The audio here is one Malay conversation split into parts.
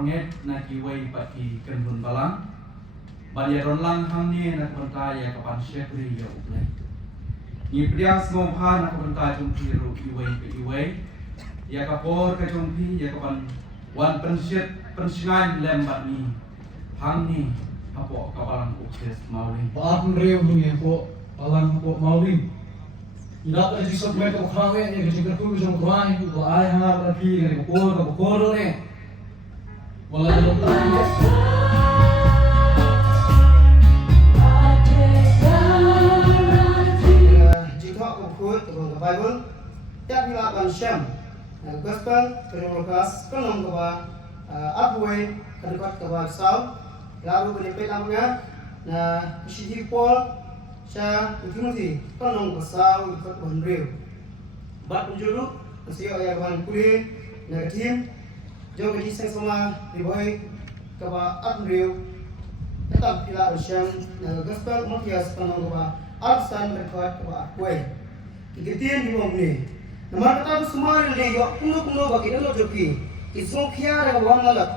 banget na kiway pati kanbun balang. Banyaron lang hamni na kabanta ya kapan syekri ya ublay. Ni priang ngomha na kabanta jumpi ro iway pe iway. Ya kapor ka jumpi ya kapan wan pensingan lembat ni hamni apo kapalang ukses mauling. Paapon rin yung po palang po mauling. Dapat di sa kwento ko kawin niya kasi katuloy sa kumain ko ay hangar lagi ng bukoro ni. Wala na lang tayo. Jika aku ikut ke Bible, tiap melakukan Syam, gospel, penyulukas, penom kepa, Abway, kedekat kepa Saul, lalu berlipat namanya, na Shidi Paul, Syah, Timothy, penom kepa Saul, ikut Bandril. Bat penjuru, masih ayah kawan kulit, negatif, jauh gaji sang sama dibawa kepa Bandril, tetap tidak Syam, gospel, Matias, penom kepa Arsan berkat kepa Abway. Kikitian di bawah ni. Nama kata tu semua ini yo kuno bagi dalam joki. Kisah kia dengan orang lalat.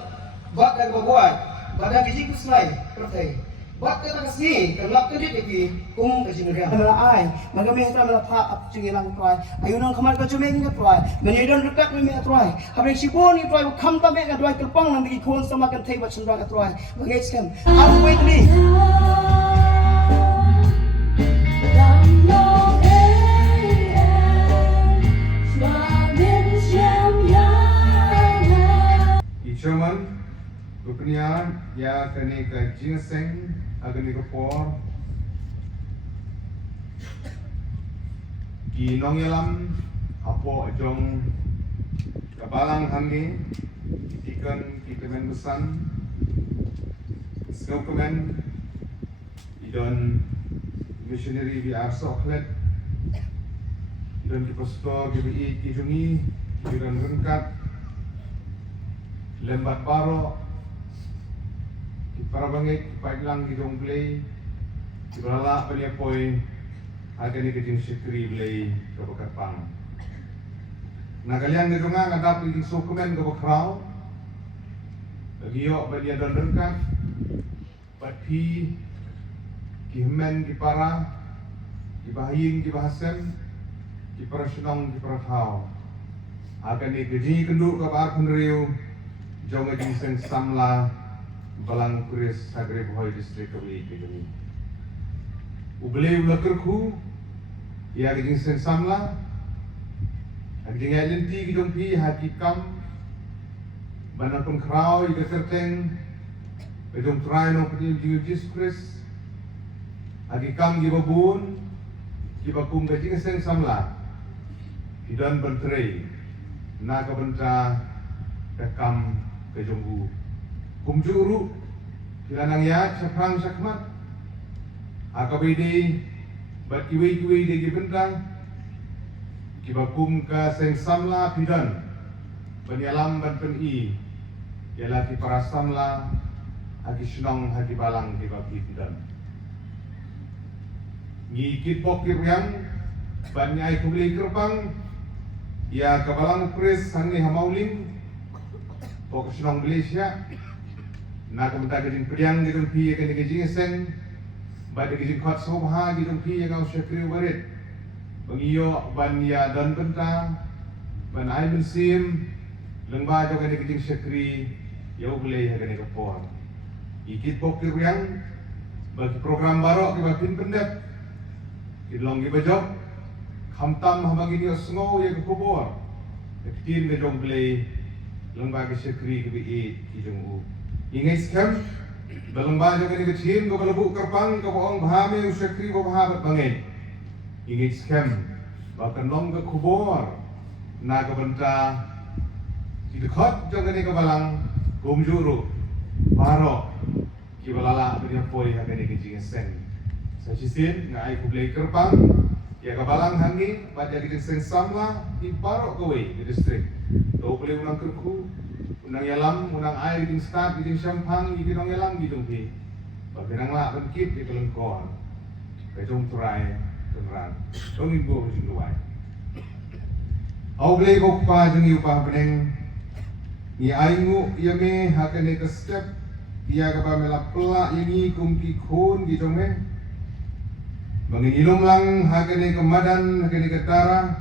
Bak dengan bawa, badan kecil kuslai, pertai. Bak kata kesini, kelak kedip lagi, kasi negara. Melaai, magamit kita melapah apa cengilang try. Ayunan kamar kau cuma ingin try. Menyedon dekat memang try. Habis sibuk ni try, kam tak memang try. Terpang nanti ikon sama kan tebak cenderung try. Bangkit sekarang. Aku wait ni. Chairman, Gupnian, ya kani ka ginseng, agani ka por, ginong yalam, apo jong kabalang hangi, ikan kitamen besan, skokemen, idon missionary di arso klet, idon kipastor gibi kijungi, idon rengkat, lembat baro, para bangit, pailang gidong play, ibalala pa niya po'y agani kajing sikri play kabakat pang. Nagalian nito nga dapat yung sukumen kabakraw, nagiyo pa niya dandangkat, pati kihimen kipara, kibahayin kibahasem, kiparasyonong kiparakaw. Agani kajing kendu kabar kunriyo, Jong ginseng samla balang kuris sagre boy distrik kali ini. Ublay ulakerku ya ginseng samla aging identity gidong pi hakikam banapun kraw iga terteng bedong try no pati Jesus Christ agikam gibabun gibakum ginseng samla idan bentrei na kabenta kakam kejonggu kumjuru kilanang ya sakrang sakmat akabidi bat kiwi de gibentang kibakum ka seng samla pidan penyalam ban peni ialah ki para samla agi senong hagi balang kibaki pidan ngikit pokir yang banyai kubli kerbang ya kabalang kris hangi hamauling fokus nong Malaysia, nak kementar kejing pediang gidung pi akan kejing sen, bade kejing kuat sobha gidung pi yang kau syakri warit, pengiyo ban ya dan bentang, ban ai musim, lengba jauh akan kejing syakri, ya boleh akan kepor. Ikit pokir yang bagi program baru kita pin pendek, kita longi bajok, kamtam habang ini osngo ya kepor, ketin gejong boleh. Lembaga syakri kebi kijungu. Ingai skam balembaga kani kecil ko balabu kerpang ko boong bahami syakri ko bahabat bangin. Ingai skam bahkan long ke kubor na kabenta tidekot jong kani kabalang kumjuru baro kibalala punya poi hakani kecil sen. Sa sisin ngai kublai kerpang ya kabalang hangi pada kita sen samla di baro kowe di distrik. Kau boleh unang kerku, unang yalam, unang air, giting start, giting syampang, giting yalam, giting pi. Baginang lah bangkit di kelengkor. Kajong turai, turan. Tungin bo sing luai. Au boleh kau pa jeng iu pa beneng Ni aingu yame hakane ke step ia kapa mela pelak yangi kumki khun gi jome. Mengilum lang hakane ke madan hakane ke tara.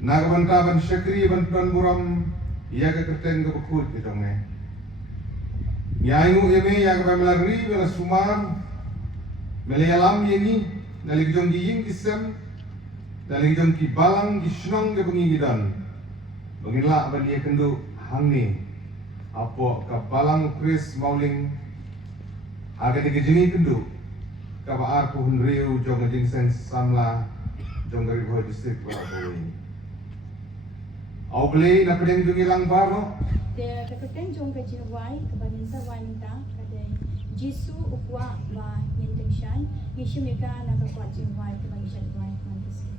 Nagabanta ban syakri bantuan buram ia ke kerten ke bekut gi jome. Ni aingu yame ia kapa mela ri mela sumar. Mela alam yangi nalik jong gi ying kisem. Nalik jong ki balang gi shnong ke bengigidan. Bengilak ban dia kendu hangni apo kapalang Chris Mauling aga de gejini kendu kaba ar puhun riu jong jing sen samla jong gari boy district Balaboy au play na pedeng jong ilang baro Te kapten jong ka jinwai ka baninsa wanita kada Jisu ukwa ba intention yishimika na ka kwa jinwai ka banisha wai fantasy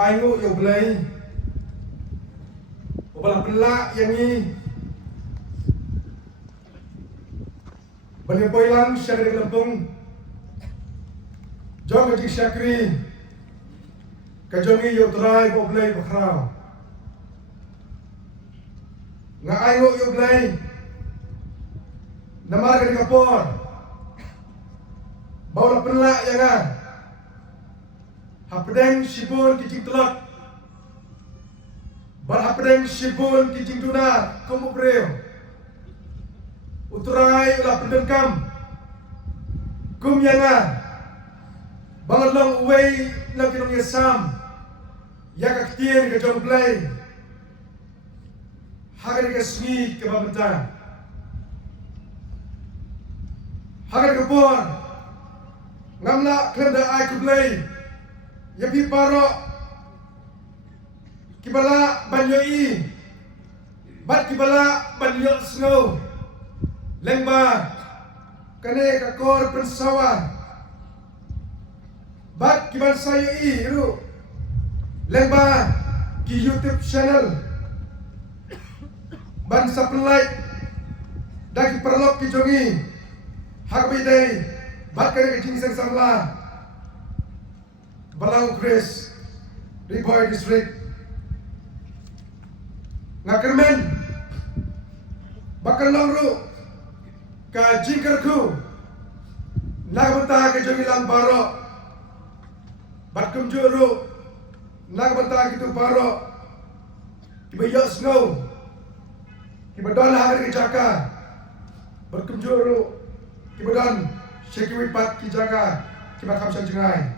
Aingu yo belai Obala pelak yang ni Bani poilang syakri kelempung Jom kajik syakri Kajongi yo terai bo belai bakrau Nga aingu yo belai Namar kadi kapor Baula pelak yang nga Hapedeng sibun kijing telak Bar hapedeng sibun kijing tuna Kumuk reo Uturai ulah pendengkam Kum yanga Bangan long uway Lagi nong yasam Yak aktir ke jong play Hagan ke sungi ke babenta Hagan ke por Ngamla klenda ay ke play Yapi paro Kibala banyoi Bat kibala banyo snow Lengba Kane kakor pensawa Bat kibal sayoi Iru Lengba Ki YouTube channel Ban supply Daki perlok ki jongi Harbi day Bat kane kecing sen samla Balang Chris Riboy District Ngakermen Bakal longru Ka jingkarku Nagbenta ke jongilang baro Batkum juru Nagbenta kitu baro Kiba yok snow Kiba don hari ke jaka Batkum juru Kiba don Syekwi pat ki jaka Kiba kamsan jengai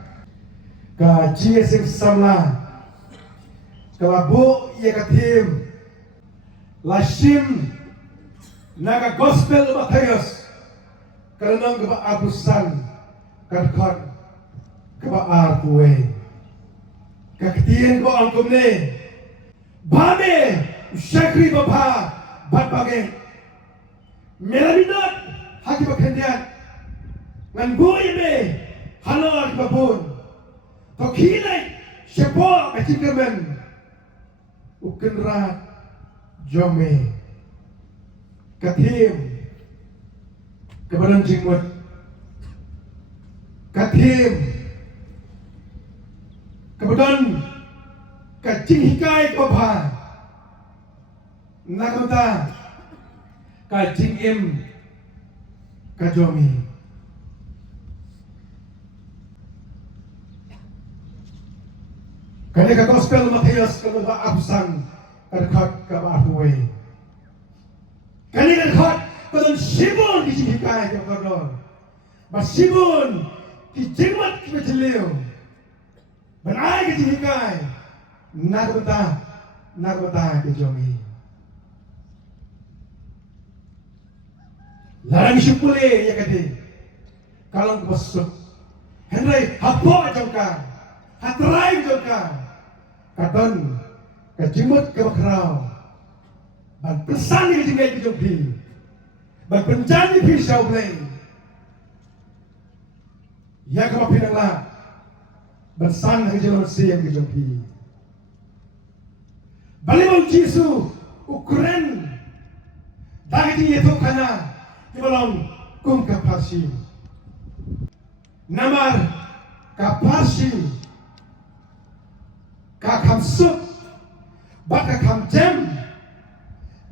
Ka GSM samla Kalabu ya katim Lashim Naga gospel Matthias Kalanang kaba abusan Kadkot Kaba artuwe Kaktiyan ko ang kumne Bame Syakri bapa Batbage Melamidot Haki bakandian Ngan buhay me Halal kibapun Pagkilay, siya po kachikaman. Ukenra, jome, katim, kabalang jingmot, katim, kabadon, kaching hikay kabha, nakamta, kaching im, kajome. Kani ka gospel Matthias ka ba absang kadkot ka ba atuwe. Kani kadkot kadon sibon ki hikay ka kadon. Ba sibon ki jingmat ki betiliw. Banay ki hikay nagpunta nakabata ke jongi. Larang syukule ya kade. Kalau kebasuk. Henry hapo jongka. Hatrai jongka. Kadon kejimut ke bakrau. Ban pesan ke jingai ke jongpi. Ban penjani pisau bleng. Ya kau pinanglah. Bersan ke jalan siang ke jongpi. Balimau Jisu ukuran. Daging itu kana. Ibalong kum kapasi. Namar kapasi. Kakam sup. Bakakam jam.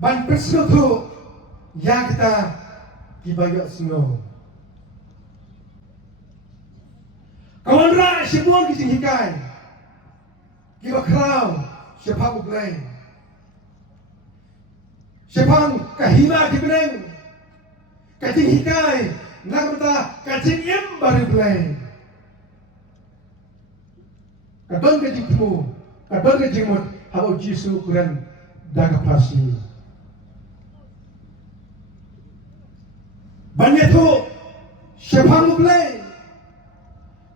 Ban persekutu. Ya kita dibayar semua. Kawan rak sibuan kita hikai. Kita kerau. Siapa bukan? Siapa kahima kita kacing hikai, nak kata kacing em baru belai. Kadang kacing temu, kadang kacing mut, hau Jisu kuran daga pasi. Banyak tu siapa belai,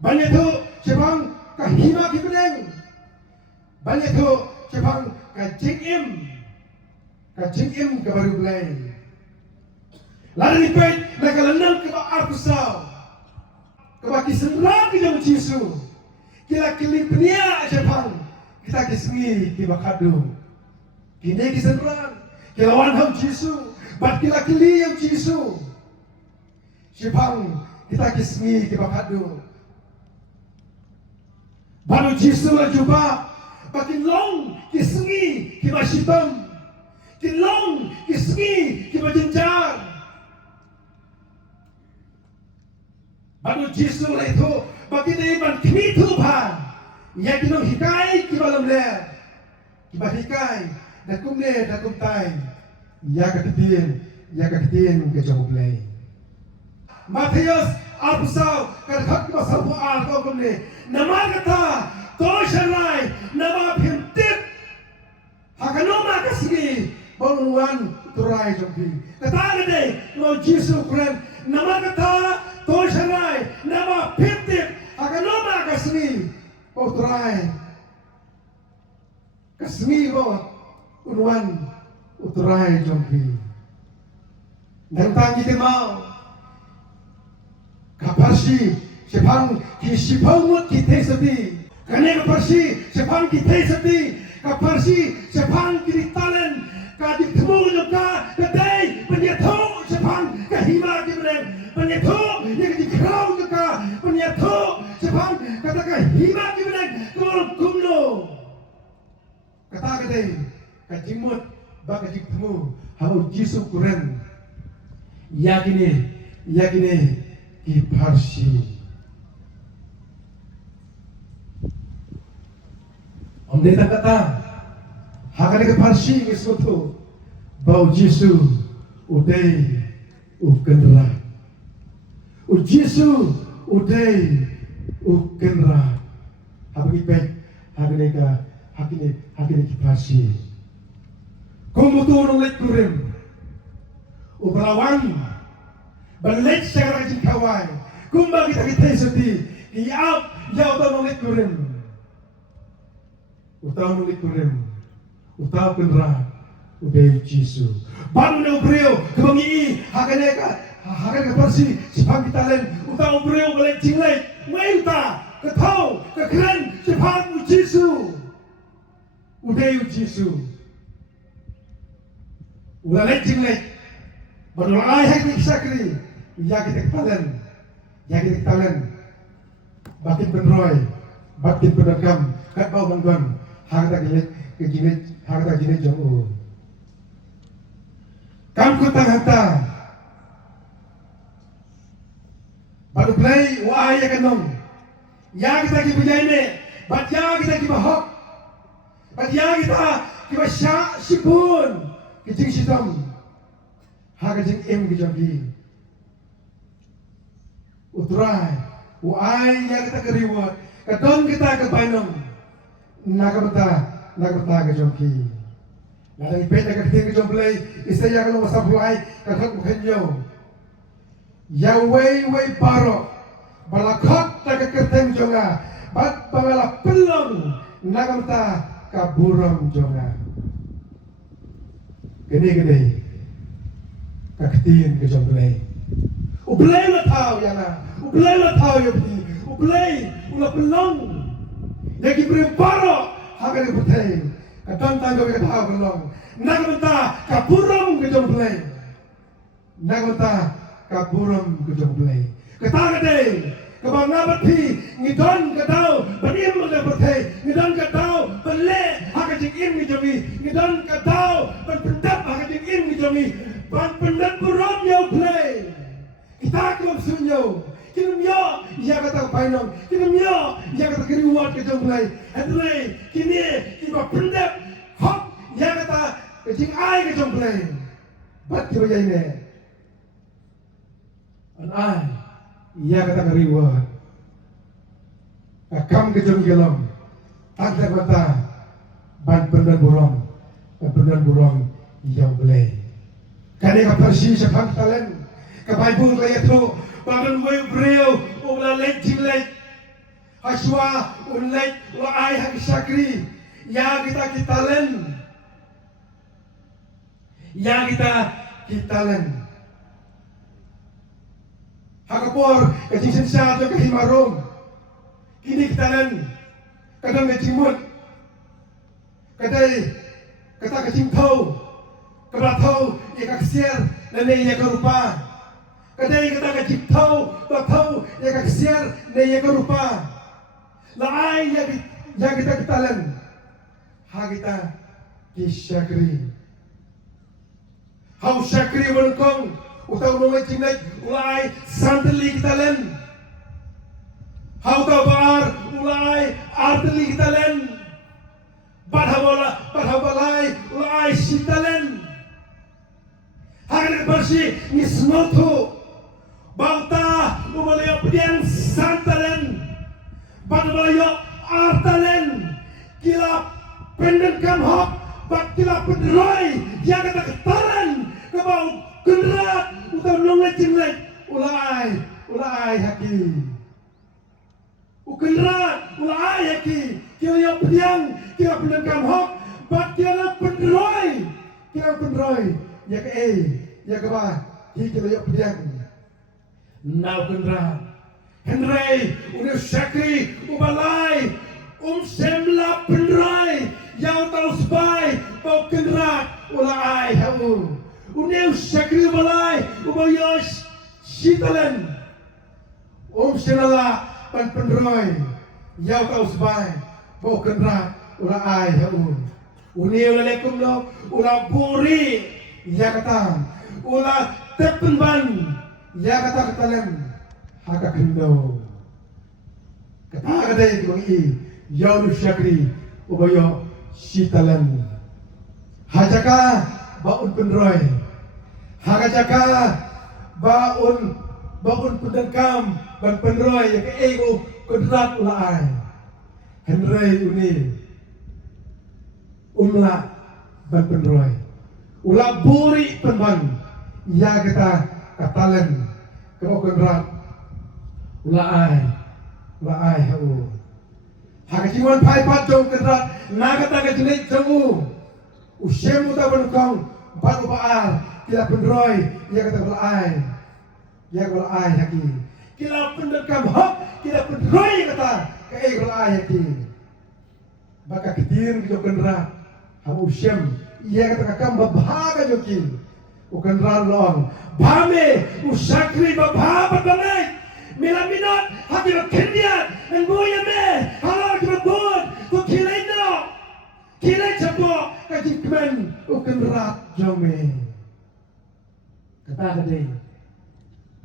banyak tu siapa kahima kita, banyak tu siapa kacing em baru belai. Lalu dipait nagalanang ke bawah arpusau, ke bawah kisenrang ke jam Jisu, kila kilipnya Jepang kita kismi ke bakadu, kini kisenrang kilawan ham Jisu, bat kila kili yang Jisu, Jepang kita kismi ke bakadu, baru Jisu lajuba, bakin long kismi ke basitam, kilong kismi ke bajenjar. Baru Jisu itu bagi dia ban kini tu pan, ya kita hikai kita malam le, kita hikai, dah kumle dah kumtai, ya ketien ke jauh le. Matius Arpusau kerja kita sapu al kau kumle, nama kata tosharai, nama pintip, hakanoma kasih bangunan turai jombi. Kata kade mau Jisu keren, nama kata tosharai, nama pintip, hakanoma kasih mau turai. Kasih mau unuan uturai jombi. Tentang kita mau kaparsi sepang kisipangut kita seti. Karena kaparsi sepang kita seti, kaparsi sepang kita talent. Kadik temu juga kedai penyetu sepang kahima kita penyetu yang dikerau juga penyetu sepang kata kahima kita kurang kumno kata kedai kajimut bak kadik temu hau Jisu kuren yakini kiparsi om deta kata hakane kiparsi ngesutu bau Jisu udai ukenra u Jisu udai ukenra habagi pek hakine kiparsi kumuturong lek kurim ubrawang balik sekarang jikawai kumba kita seti iap jauh tau lek kurim utau kenra udai Jisu baru na ubreo kebangi hakane parsi sepang kitalen utau ubreo balik jinglai muenta ketau kekeren sepang Jisu udai Jisu udah lek jinglai baru ai hak sakri ya kita kitalen batin penroy batin penakam kat bau bangguan harta jinet jauh. Kam kutang hanta. Baru play wahai ya kanong. Ya kita kibujai ne, bat ya kita kibahok. Bat ya kita kibasya sipun. Kijing sitam. Hagajing em kijabi. Utrai, wahai ya kita keriwat. Kadon kita ke Painong. Nagamata ke joki. Nada ipet ka keting jom play isaya kalau masa bulai ka khot khenyo. Yang way paro balakot ta ka keting jonga bat bangala pelong nagamta ka buram jonga. Gede ka keting ke jom play. Ublay la tau yana, ublay la tau yopi, ublay ula pelong. Yang kibrim paro haga ni putih. Kadang tangga kita tahu belum. Nagamta kapuram ke jom play. Nagamta kapuram ke jom play. Kata deh, kabang nabat pi ngidon katau benim ke putih, ngidon katau bele haga jikin ke jomi, ngidon katau pendap haga jikin ke jomi, pendap puram yo play. Kita kelum sunyo. Kinum yo, ia kata painong. Kinum yo, ia kata keriwat ke jom play. Henry, kini kita pendap hop, ia kata kecing ai ke jom play. Bat kita ini. An ai, ia kata keriwat. Akam ke jom gelam. Tanda kata ban pendap burung, yang play. Kani kapersi sepang talen. Kabaibul kaya tu. Bagan way brio ula lek jilek haswa ulek wa ai hak syakri ya kita len hakapor kajing sensa to kahimarong kini kita len kadang ngejimut kadai kata kajing tau kebatau ya kaksier nene ya kerupa. Kadai kata kecik tahu, batau ya kaksiar, ne ya kerupa. Laai ya kita ketalan, ha kita kisyakri. Hau syakri welkong, utau nongai cingnek, ulai santeli ketalan. Hau tau baar, ulai arteli ketalan. Badhabalai, ulai sitalan. Hari bersih nisnotu. Bauta umalaya pediang santalen, badbalaya artalen, kila pendekam hok, bak kila pendroy, yang kata ketalan, kebau kenrat, utau nonglet cinglet, ulai haki, ukenrat, ulai haki, kila pediang, kila pendekam hok, bak kila pendroy, ya ke ya kebah, kila pediang. Now kendra Henry udah syakri ubalai semla pendrai yang tahu sebai bau kendra ulai hau udah syakri ubalai ubayos sitalan semla pendrai yang tahu sebai bau kendra ulai hau udah lekum lo ulah buri ya kata ulah tepenban. Ya kata katalan haka kendo kata kadai dibangi yaulu syakri ubayo sitalan hajaka baun pendroy hajaka baun pendekam ban pendroy ya ke ego kodrat ulai henry uni umla ban pendroy ula buri penban ya kata katalan kau kendrat ulai hau hakajiwan pai pat jong kendrat nagata ka jenik jamu usyemu ta benukong pat baal kila pendroy ya kata ulai haki kila pendekam hok kila pendroy kata ka ulai haki baka kedir jong kendrat hau usyem ya kata kakam babaga jokin ukan ralong bame usakri bababa banai milaminat hakil kendiat en boya me halal kebun tu kilai capo kajikmen ukan rat jome kata kade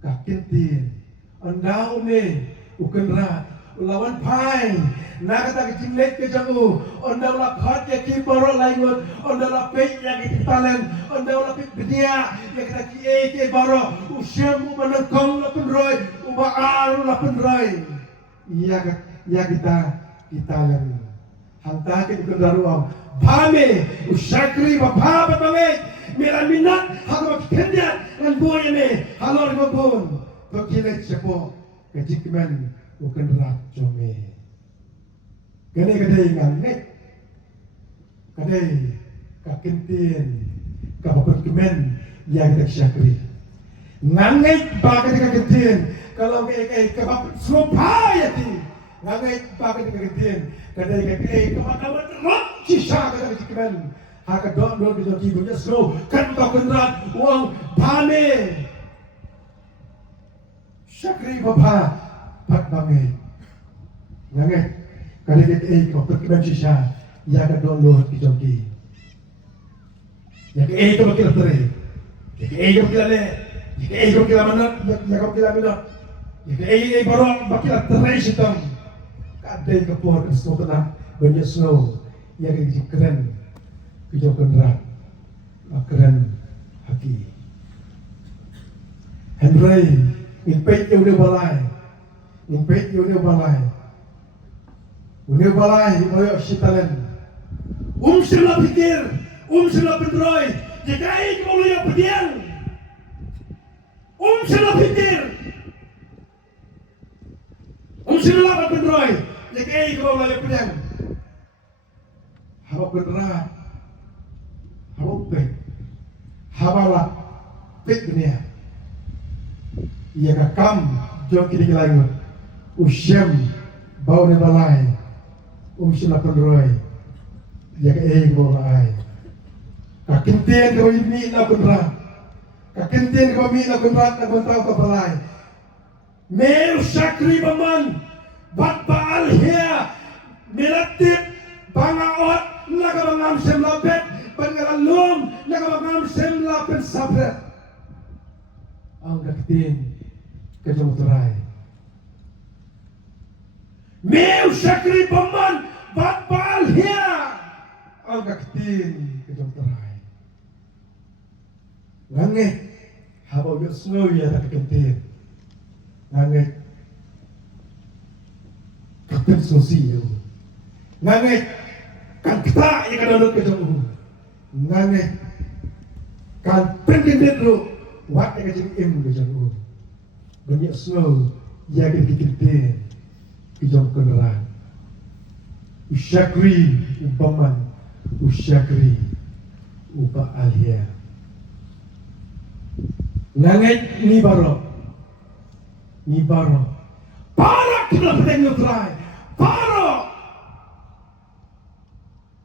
kakintin andau me ukan rat lawan pai nakata kecilek ke jamu onda la khat ke ki baro laingot onda la pek yang kitalen onda la pek bedia yang kita ki baro usyam menekong la penroy ubaal la penroy ya kita kitalen Hanta ke kendaruang. Bame usyakri bapa batangay. Mera minat hagap kendiat ngan boy me halor babon. Tokilet siapa kejikman bukan rak jome. Kene kadai nganget. Kadai kakintin kapakut kemen yang tak syakri. Nganget bakal kakintin kalau kay kapakut supaya ti. Nganget bakal kakintin kadai kay kapakut rot sisa kadai kejikman. Haka don bisa kibunya slow kan kakenrat uang pane. Syakri bapa pat bangai. Nganget kadai kay kapakut sisa ya ka download di joki. Ya ke itu bakil tere. Ya ke itu bakil le. Ya ke itu bakil manat, ya ka bakil minat. Ya ke itu barang bakil tere sitam. Kadai ka por ka snow tenang banyak snow. Ya ke keren. Kijau kenrat. Keren haki. Henry impet yo de balai. Impet yo de balai. Unih balai yo sitalen. Sila pikir, sila pendroy, jagai kalau yang pediang. Sila pikir, sila pendroy, jagai kalau yang pediang. Hawa pendra, hawa pek, hawa lah pek dunia. Ia kakam, jauh kiri kelangu, usyam, bau ne balai, sila pendroy. Ya ke bola ai. Kakintian ko ini na kunra. Kakintian ko mi na kunra na bantau ka balai. Mer syakri baman. Bat baal hia. Melatip bangaot laga bangam sem lapet. Bangalalum laga bangam sem lapet sabret. Ang kakintian kejomuturai. Mer syakri baman. Bat baal hia. Ang kaktin kejam terai. Nganget habau yo snow ya tak kentin. Nganget kaktin sosial. Nganget kan kita yang ada kejam. Nganget kan pengen ru wat yang kejam kejam. Banyak snow ya kentin kejam kendaraan. Usyakri umpaman. Usyakri upa alia. Nganget ni baro. Para kita pedang try. Para.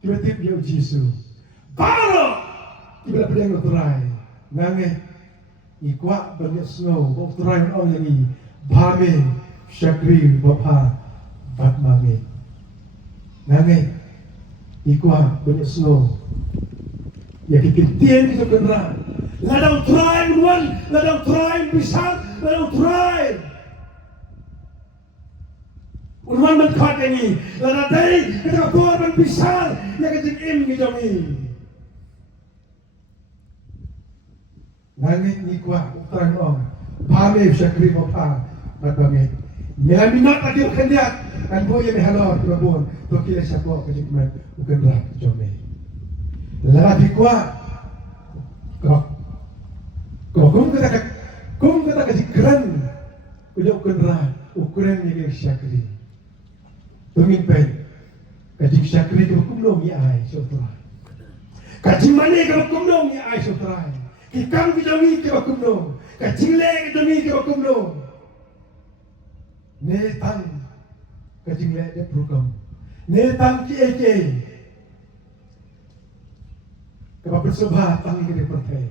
Kita tip dia Yesus. Para. Kita pedang try. Nganget ni kuat banyak snow. Bok try on yang ni. Bame syakri bapa bat mame. Nganget Ikuah banyak snow. Ya kekitian itu kena. Ladang try buan, ladang try pisang, ladang try. Urman menkat ini, ladang tadi kita buat pisang, ya kecikim kita ni. Nangit ni kuah utang om, bame syakri bapa, batbange. Minat lagi kendiat. Kan boy yang halor turabon to kila siapa kejikman bukan rak jome lagi kuat kau kum kata kejikran ujuk kenra ukuran yang syakri pemimpin kejik syakri kau kumdom ya ai sotra kajik mana kau kumdom ya ai sotra kikam kijami kau kumdom kajik le kijami kau kumdom netang kajing le dia program netang ki kapa persoba tangi ke partai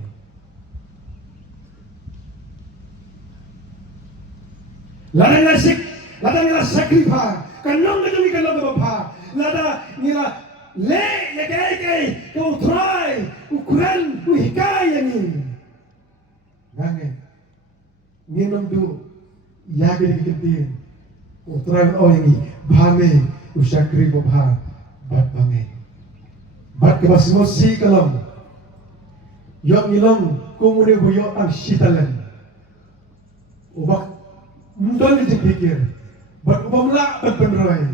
lada nila sakripa kanong kadumi kanong bapa lada nila le ke kau try ukuran uhikai yani ngange minum du yage dikitin utran orang ini bame usyakri bapa bat bangai bat kebas mosi kalam yok nilong kumune buyok ang sitalan ubak mundon di pikir bat ubamla bat penroy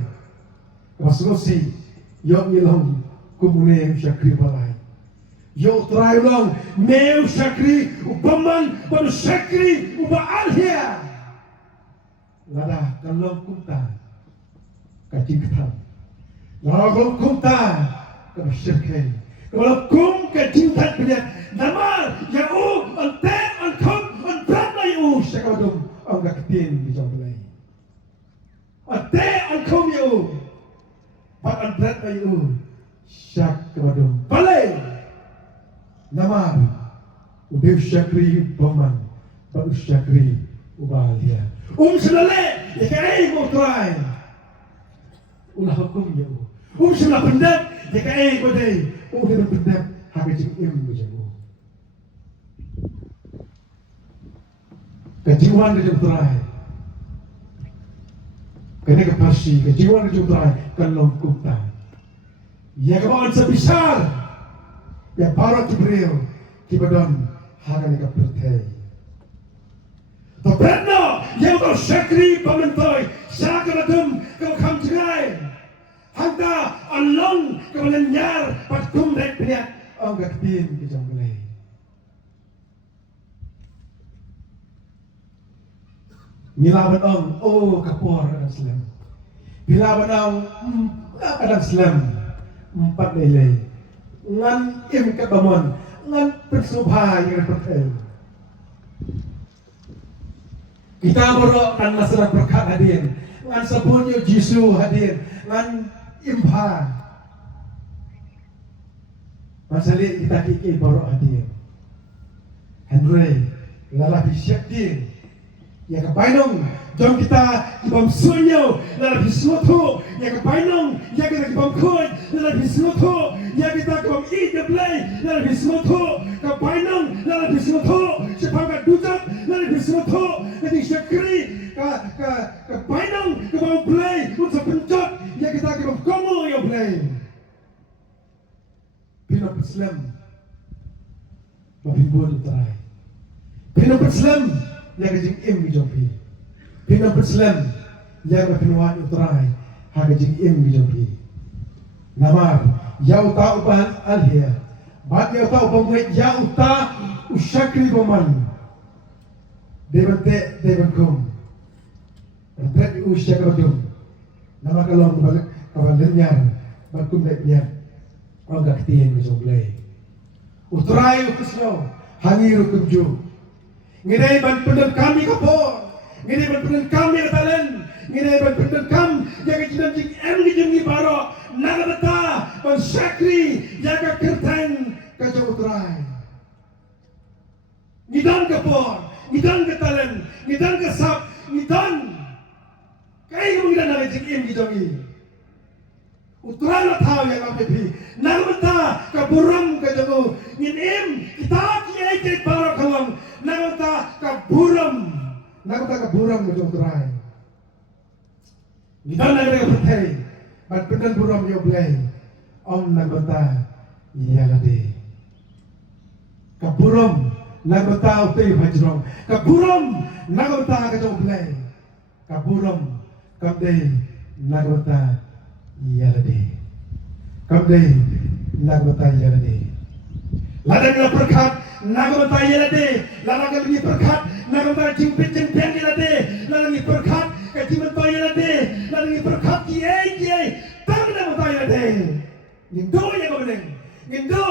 kebas mosi Yo ngilong kumune syakri balai. Yo try long meu syakri upaman baru syakri uba alhia. Lada kalau kumta kacing ketam. Kalau kumta kalau syakri. Kalau kum kacing tat punya nama ya ante ankom antrai syakadum angga ketin di jauh balai. Ante ankom ya Pak antrai syakadum balai. Nama udah syakri paman baru syakri ubalia selale ya kai mau try ulah hukum ya sebelah pendek ya kai ko dei udah pendek habis im bujamu kejiwaan dia try kena kepasi kejiwaan dia try kalau kumta ya kawan sebesar ya para Jibril kibadon hagan ka pertay to benno ya ko syakri pamantoy sakradum ko kam jai hangta along ko nyar patum rek pniat ang gatin ki jonglay milaban ang kapor ang Islam bilaban ang kadang Islam empat nilai ngan im kabamon ngan persubha yang bertel kita borok kan masalah berkat hadir ngan sabunyo Jisu hadir ngan imha masalah kita kiki borok hadir Henry lalapi syakti ya kapainong jom kita ibam sunyo lalapi suatu ya kapainong ya kita ibam kuy lalapi suatu ya kita ibam idblay lalapi suatu kapainong lalapi suatu sepangkat dujat lalapi suatu jadi syakri kapainong ibam play untuk pencot ya kita ibam komo ya play pinap Islam mabibun terai pinap Islam ya kajing im bijompi pinap Islam ya kapinuan utrai ha kajing im bijompi namar ya uta uban alhia bat ya uta ubang ya uta usyakri boman debante debankum berarti usyakradum nama kalau balik kawalannya bakum deknya orang ketien bijomplay utrai ukusno hangiru kumju nginay ban pendem kami kapor nginay ban pendem kami katalan nginay ban pendem kam jaga jinam jing em dijungi baro nagata ban syakri jaga kertang kajau utrai ngidan kapor ngidan katalan ngidan kasap ngidan kai ngidan naga jing em dijungi utrai la thaw yang apepi nagata kaburam kajau ngin em kita kiai ke baro kalam nagata kaburam itu utrai ngidan naga pertai bat pendan buram yo blay om nagata yalade kaburam nagata utay hajrong kaburam nagata kajo blay kaburam kamde nagata yalade kamde nagata yalade ladang la perkat nagata yalade ladang lagi perkat nagata jimpit yalade ladang perkat kajiman yalade ladang perkat kiai tang nagata yalade nindo ya gobleng nindo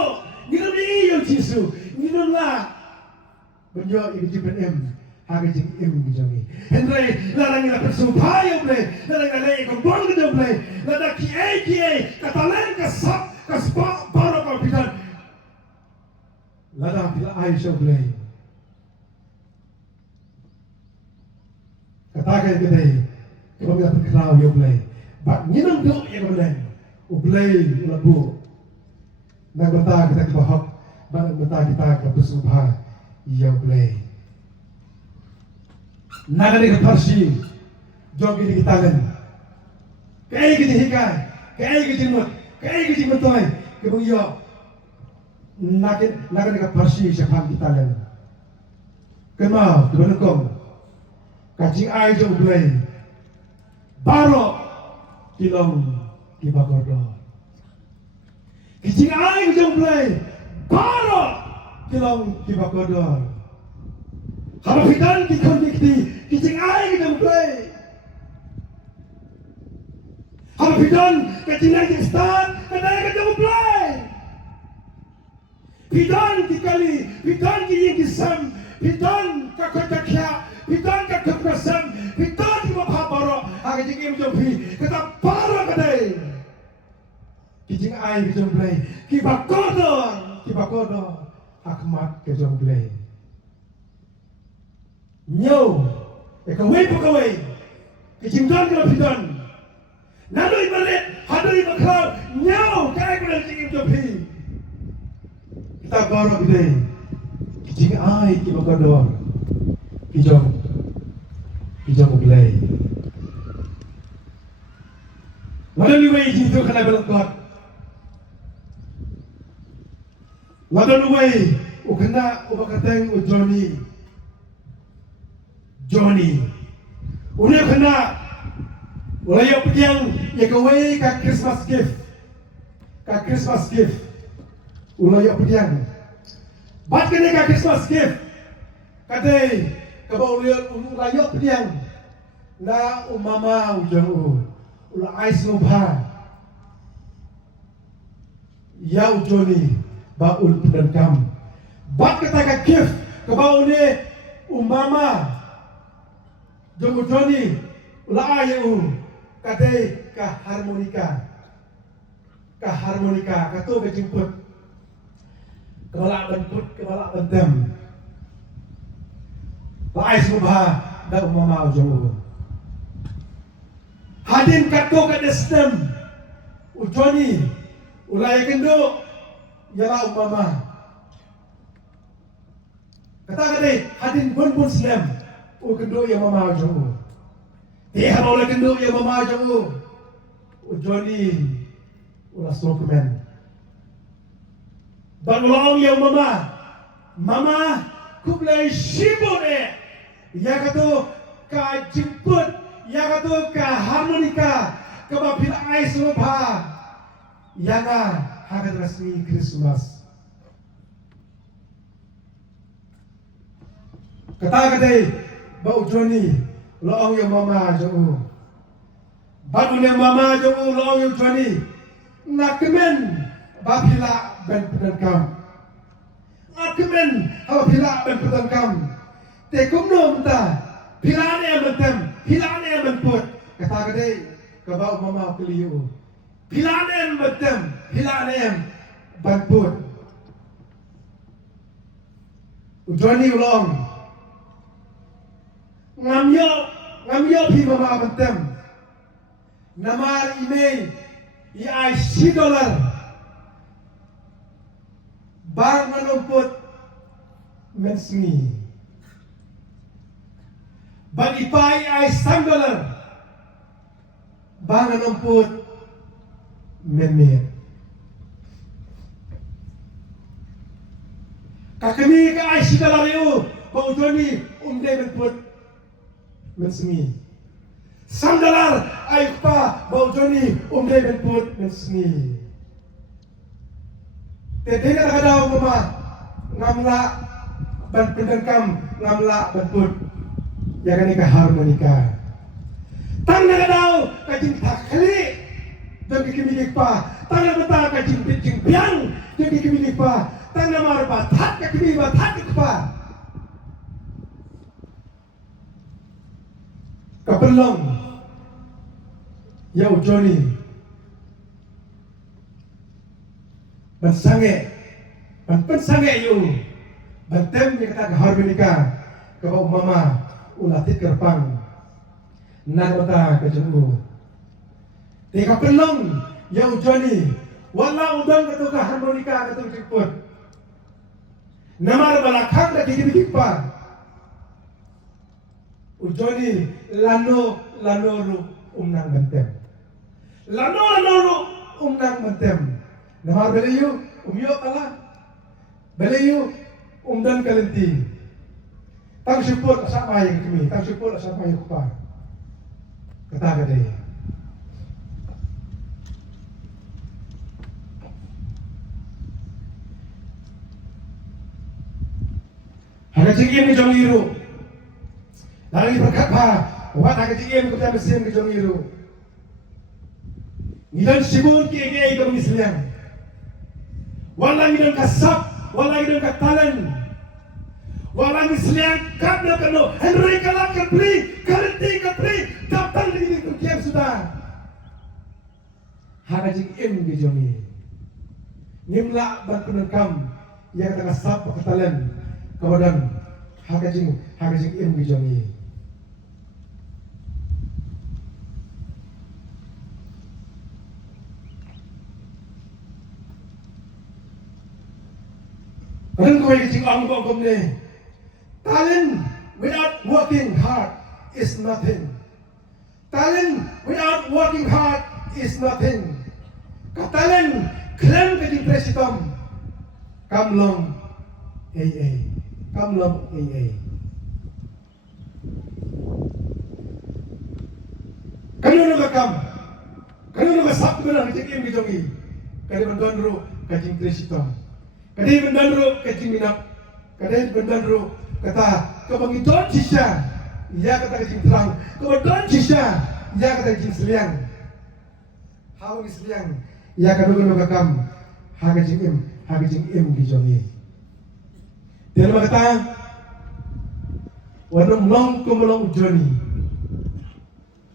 ni yo Jisu nindo la benyo jimpit haga jing bijami Henry ladang la persupaya ble ladang la ko bol ble ladang kiai katalan kasap kaspa baro kapitan ladang bila Aisyah ble katakan gede kalau kita terkenal yo ble bak nginam do ya ble ble labu nagata kita kebahak nagata kita kebersubha ya ble nagari keparsi jogi di tangan kai gidi hikai kai gidi mut kai gidi mutoi kebung yo nagari keparsi sepam di tangan kemau kebenukom kacing ai jo blay baro kilong kibakordo Kicing ai jom play. Para kilong kibakodor. Haba fitan kikon dikti kicing ai jom play. Haba fitan kicing ai start kadai jom play. Fitan kikali, fitan kiying kisam, fitan kakotakya, fitan kakokasam, fitan kibapaparo. Aga jing jom pi kata para kadai. Kijing ai ke jom play, kibakodor, akmat ke jom play. Nyo, ekawai pakawai, kijing don ke pidan. Nadoi balik, hadoi bakal, nyo, kai ke jing jom pi. Kita goro bidai, kijing ai kibakodor, kijong play. Wadon liway jitu kana belakot. Wadon way ukana ubakateng u Johnny une kana ulaya piang yakaway ka Christmas gift ulaya piang bat kene ka Christmas gift kate kabaw ulaya piang na umama ujang ula ais ngobha ya Johnny baul pendendam bat kata gift kebau ni umama jomu Johnny ula ayu kate ka harmonika katu ke jemput kebala bentem la ais ngobha da umama jomu hadin katu ke destem Johnny ulai kendo yala umama kata hadin pun slam kendo ya mama jomu dia boleh kendo ya mama jomu Johnny ulah sokmen bangulang ya mama kublai shibone ya kata ka jemput ya kata ka harmonika ka bapil ais lobha yana hakat resmi Christmas. Kata bau Johnny loong yang mama jauh. Batu yang mama jauh loong yang Johnny. Nakmen bapila ben pedangkam. Nakmen bapila ben pedangkam. Tekum nom ta. Pilane yang bentem, pilane yang benput. Kata bau mama keliu. Pilanem betem, pilanem banput. Johnny ulong. Ngamyo pi mama betem. Namar email ai $10. Bang menumput mensmi. Bagi pai ai $100. Bang menumput memir. Kakami ka ay $10 bau Johnny benput mensmi. $100 ay pa bau Johnny benput mensmi. Tete ka daw mama ngamla ban pendengkam ngamla benput ya kani ka harmonika. Tang na daw kajing takli dan kikimilik pa, tangan beta kajing piang, dan kikimilik pa, tangan marpa, tat kikimilik pa, tat pa. Kapelong, ya Johnny, bansange yu, bantem ni kata harmonika, kau mama ulatit kerpang, nan beta kajengmu. Teka pelong ya Johnny wala udang katu ka harmonika katu jemput namar balakang da kikibik pa Johnny lano ru umnang bentem lano ru umnang bentem namar beliyu umyo kala beliyu umdan kalenti tang jemput sama yang kami tang jemput sama yang pa kata Haga jing ke jong iru. Lagi berkat pa. Wat haga jing ke jam mesin ke jong iru. Ngidan sibun ki ke misliang. Wala ngidan kasap, wala ngidan katalan. Wala misliang kadna kano. Henry kalak kapri, karanti kapri, datang di kiam sudah. Haga jing ke jong iru. Nimla ban penengkam yang tengah sap katalan. Kawadan hagajing im bijongi. Kadang kau hagajing angkong komne. Talent without working hard is nothing. Talent without working hard is nothing. Katalan klaim kajing presitom. Kamlong AA. Kamlong AA. Kanino nakam? Kanino kasap ko na kajing bijongi? Kadi bandandro kajing presitom. Kadi bandandro kajing minap. Kadi bandandro kata kabangidon sisya. Ia kata kajing terang. Kabangidon sisya. Ia kata kajing seliang. Hawang seliang. Ia kanino nakam? Hagajing im bijongi. Dia berkata, "Wanam long kumulong ujoni,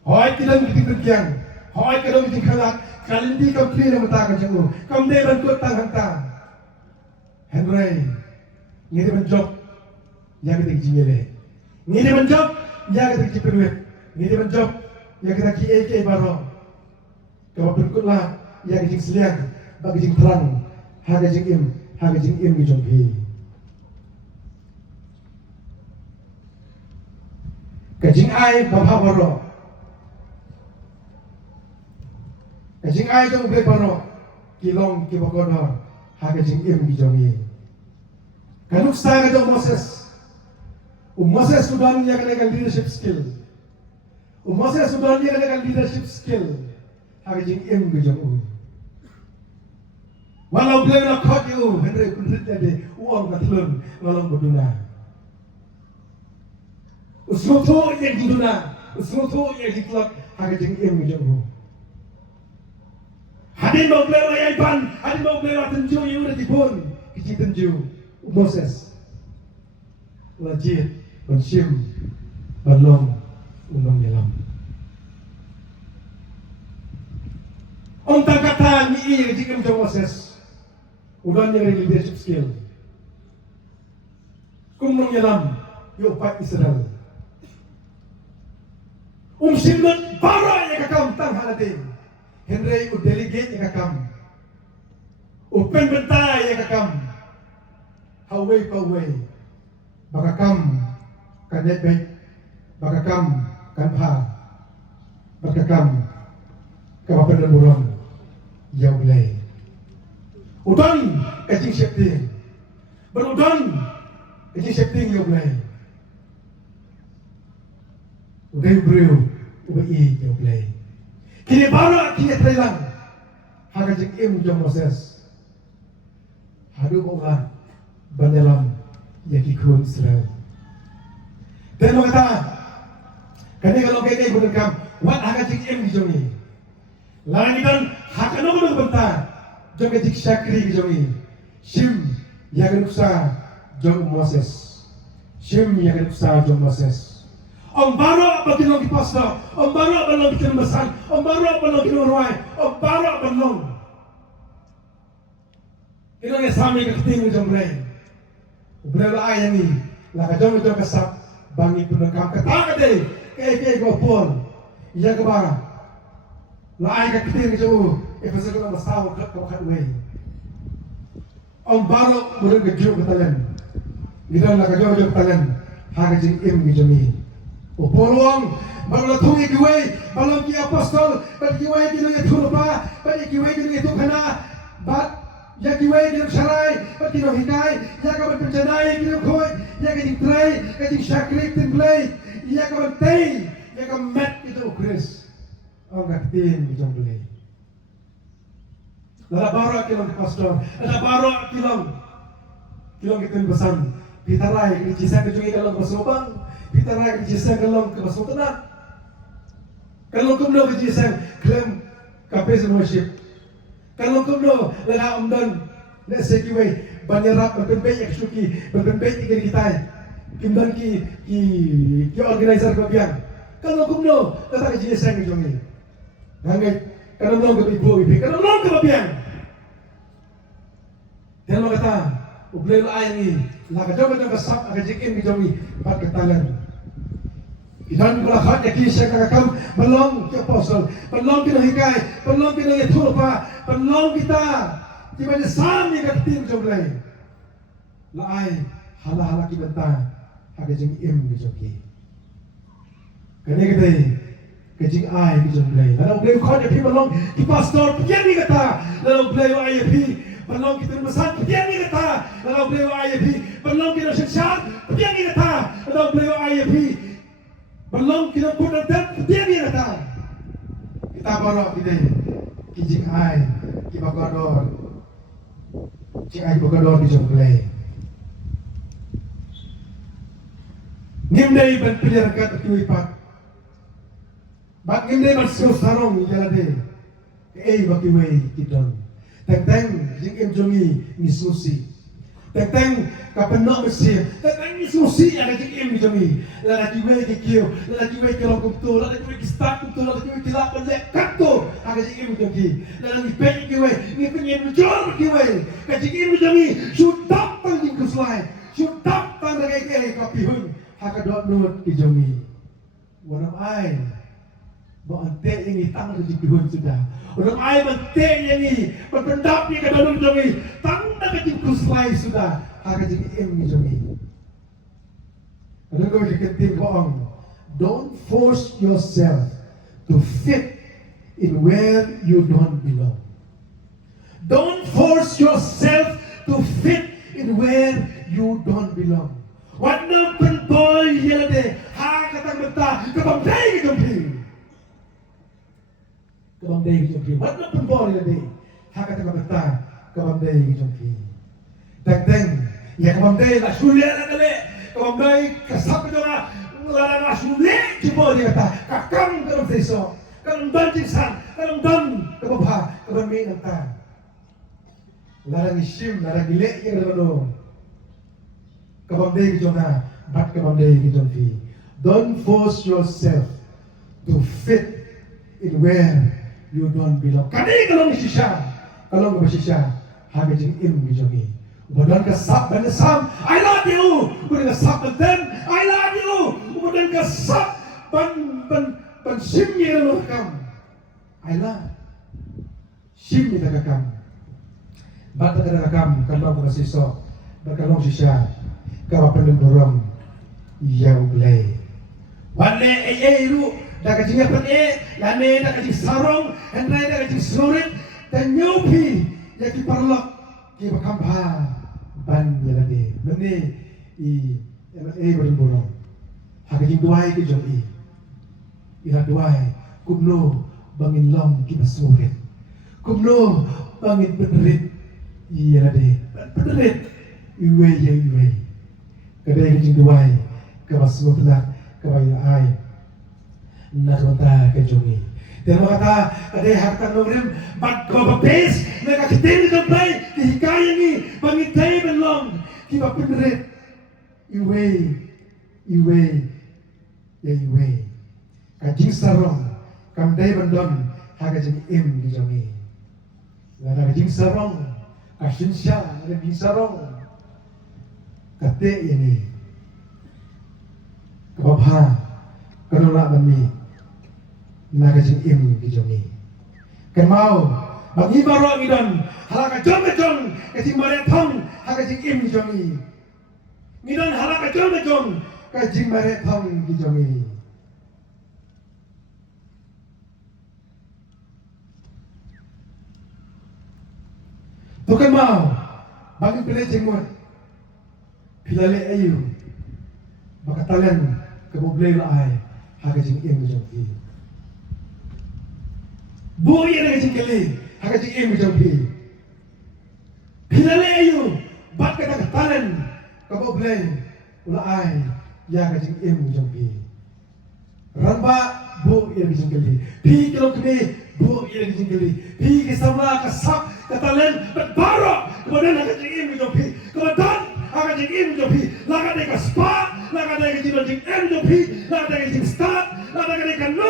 hoy kilang dikerjang, hoy kilang dikalak, kalindi kau kiri mata kacamu, kau dewan kau tanganta." Henry, ngiri menjok, ya kita jingere, ngiri menjok, ya kita ciperwet, ngiri menjok, ya kita ki baro, kau berkutlah, ya kita seliang, bagi jing terang, hagajing im bijonghi. Kajing ai bapa baro, kajing ai jong ble baro, kilong kibokono, hagajing im bijongi. Kanuk sa kajong Moses, Moses sudah niya kanagang leadership skill, Moses sudah niya kanagang leadership skill, hagajing im bijongi. Walau ble na kot yu, Henry kunrit jadi uang katulun, walau boduna. Usmutu yang diduna, usmutu yang dikelak hagajing im bijongi. Hadin mau beli orang Iban, hadin mau beli orang tenju yang udah dipun, kecil tenju Moses, wajib bensim, balong, undang dalam. Ontang kata ni jika macam Moses, udah yang leadership skill. Kumnong dalam, yuk pak Israel. Simnot bara yang kakam tang halatin. Henry delegate yang kakam. Upen bentai yang kakam. Haway paway. Bakakam kanetbek. Bakakam kanpa. Bakakam kawapan burung. Yaw lay. Udon kajing syekting. Berudon kajing syekting yaw lay. Uday brio ubai yaw lay. Kini baru kini Thailand. Hagajing im jong Moses. Hadu boga bandalam yakikun Israel. Dan kata, kani kalau kini berkam, wat hagajing im jongi. Langitan hakano ko benta, jong kajik syakri jongi. Shim yaganuksa jong Moses. Shim yaganuksa jong Moses. Om baru baginong pastor, om baru balong kinamasan, om baru balong kinurway, om baru balong. Ino nga sami kakiting mo jong brain. Ubrela ayan ni, lakajong jong kasap, bangi punagkam katakade, kaya ko pon. Iya ka ba? Laay kakiting mo jong, ipasa ko na masawa kakawakatway. Om baru mulong gajyo katalan. Gidang lakajong jong katalan, hagajing im gijongi. Upolong, baru tungi kiway, balang ki apostol, bat kiway kinong ito pa, bat kiway kinong ito kana, bat ya kiway kinong saray, bat kinong hikay, ya kaman pencanay kinong koy, ya kating tray, kating syakrik timplay, ya kaman tay, ya kaman met ito ukris, ang kaktin kitong play. Nalabaro kilong apostol, nalabaro kilong kitong basan, Pitarai ke jisa ke jungi kalong ke sobang, pitarai ke jisa kalong ke basotanan. Kalong kumno ke jisa klaim kapes worship. Kalong kumno lana umdan na sekiway banyarap berpembek yang suki berpembek ikan kita. Kimdan ki organizer ko biang. Kalong kumno kata ke jisa ke jungi. Hangai kalong long ke ibu, kalong long ke biang. Dan lo kata, ublay lo ay ni, nakajawag ng kasap, nakajikin ni Joey, pat katalan. Idan ko lahat, yakisya kakakam, balong ki apostle, balong kinahikay, balong kinahituro pa, balong kita, di ba niya sami kakatim Joey. Laay, hala-hala kibanta, hagajing im ni Joey. Kani kajing ay ni Joey. Lalo ublay ko, yapi balong, ki pastor, pagyan ni kata, lalo ublay o ay yapi, Balong kita masan, pian ni kata, kalau beliau IFP, balong kita syaksyan, pian ni kata, kalau beliau IFP, balong kita punadan, pian ni kata. Kita baru kita, kijing ai, kita bagador, cing ai bagador di jomplay. Nimdai ban pilih kat tuipat, bak nimdai ban sarong jalade, bakiway kidon. Teng-teng jing em jongi ni susi. Teng-teng kapenok Mesir. Teng-teng ni susi yang jing em jongi. La kiwe ke kio, la kiwe ke long kupto, la kiwe ke start kupto, la kiwe ke la pelek katto. Aga jing em jongi. La ni pe kiwe, ni penyen jor kiwe. Ka jing em jongi, sudap tang jing kuslai. Sudap tang dagai ke kapihun. Haka dot nut ki jongi. Wanam ai. Bo ante yang itang ke jing sudah. Orang ay menteng yang ini, berpendap ni kadang jongi, tanda kecil kuslai sudah, harga jadi ni jongi. Ada kau diketik bohong. Don't force yourself to fit in where you don't belong. Don't force yourself to fit in where you don't belong. Wana penboy yelade, ha katang benta, kapamday jongi. Kabamday jompi, mana pun boleh lebih. Hak kata kata kabamday jompi. Teng ya kabamday lah sulit lah kali. Kabamday kasap itu lah, lah sulit cuma dia kata. Kakam kalau besok, kalau banting san, kalau dan kababha, kabamday nanti. Lara isim, lara gilek yang lalu. Kabamday jomna, bat kabamday jompi. Don't force yourself to fit in where you don't belong. Kani kalau sisya, kalau bersisya, habis im bijogi. Ubadan kasap dan sam, I love you. Ubadan kasap dan I love you. Ubadan kasap ban simnya lo kam. I love. Simnya tak kam. Bata tak kam kalau bersisya, kalau sisya, kalau pendengaram, ya ulai. Wale iru. Dah kacing apa ni? Lane dah kacing sarong, henrai dah kacing selurit, dan nyopi yang diperlok di bakampa ban yalade. Bende berumur. Hakacing duai ke jomi. Ira duai kumno bangin long ki basurit. Kumno bangin benerit yalade. Benerit iwe. Kadai kacing duai ke basurit lah ke bayi ai. Nakonta kejungi. Dan kata ada harta nurim bat kobapes mereka ketin sampai dihikaya ni pangitai belong kiba peneret iwe kajing sarong kamdai bandon haga jeng im dijongi. Lana kajing sarong kasin sya kajing sarong kate ini kababha kanula bani nagajing im kijongi. Kemau bagi baru ngidan halaka jong kajing maretong hagajing im kijongi. Ngidan halaka jong kajing maretong kijongi. Bukan mau bagi pilih jenggot pilale ayu bakatalan kebublay laay hagajing im kijongi. Buaya dengan cingkeli, haka cing im jompi. Pilale ayu, bat kata katalan, kabo blay ulai ya ka jing im jong pi ramba bu ya jing kali pi kilo kini bu ya jing kali pi ke sama ka sak ka talen baro kemudian ka jing im jong pi kemudian ka jing im jong pi laga de ka spa laga de ka jing im jong pi laga de ka jing start laga de ka no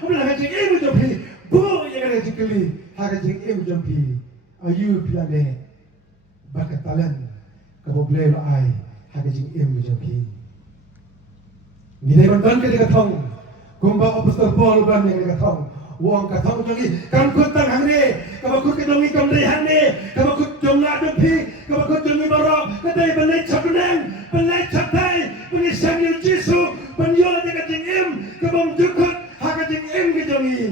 kemudian ka jing im jong pi bu ya ka jing kali ka jing im jong pi ayu pilane bakat talen kabo blay ulai haka jing im jong pi ni dai ban ke ka thong kumba apostol Paul ban ke ka thong wong ka thong jong i kan kut tang hang ne ka ba kut ke jong i kam dei hang ne ka ba kut jong la jong pi ka ba kut jong i baro ka dai ban le chap nang ban le chap dai ban ni sang yu jisu ban yo la ka jing im ka bom jukut haka jing im ke jong i.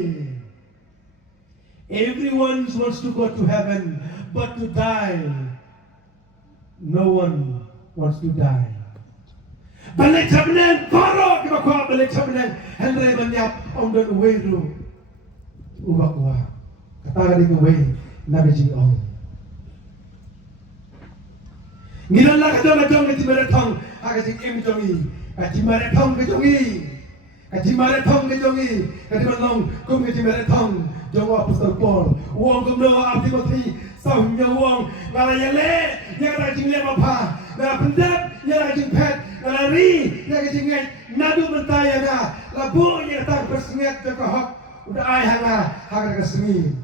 Everyone wants to go to heaven but to die no one wants to die. Balik sabnen koro kita kuat balik sabnen Henry banyak on the way ru ubah kata di way nabi jing on ngiran la kadang ke timare thong aga jing im jongi ka timare thong ke jongi ka timare thong ke jongi ka dimang kum ke timare thong jong apostol Paul wong kum do abdi mati sau nyawong ngala yale yang ada jing le apa na pendap yang jing pet lari yang jing nadu mentaya na labu yang tak bersengat ke hak udah ai hanga hanga ke semi